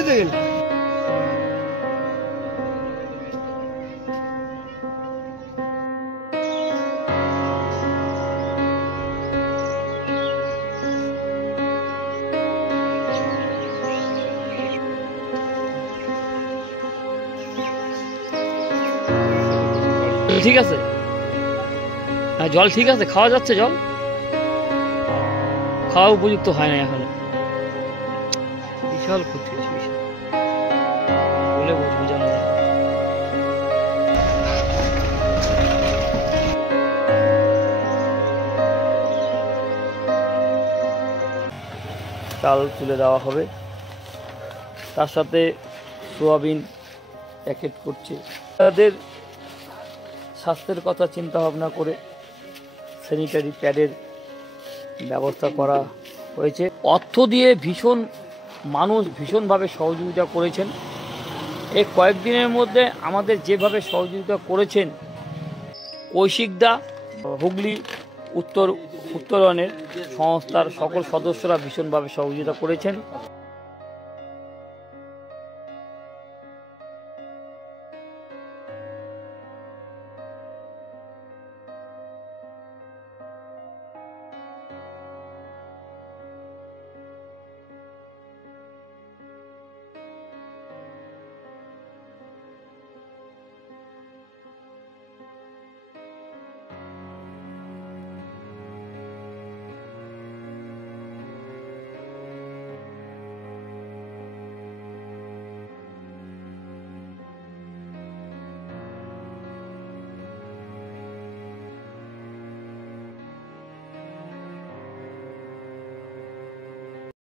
দিতে গেলে ঠিক আছে, হ্যাঁ জল ঠিক আছে, খাওয়া যাচ্ছে, জল খাওয়া উপযুক্ত হয় না এখন। বিশাল ক্ষতি হয়েছে, বিশাল বলে বোঝানো যায়। চাল তুলে দেওয়া হবে, তার সাথে সোয়াবিন প্যাকেট করছে। তাদের স্বাস্থ্যের কথা চিন্তা ভাবনা করে স্যানিটারি প্যাডের ব্যবস্থা করা হয়েছে। অর্থ দিয়ে মানুষ ভীষণভাবে সহযোগিতা করেছেন। এই কয়েকদিনের মধ্যে আমাদের যেভাবে সহযোগিতা করেছেন কৌশিকদা, হুগলি উত্তরণের সংস্থার সকল সদস্যরা ভীষণভাবে সহযোগিতা করেছেন।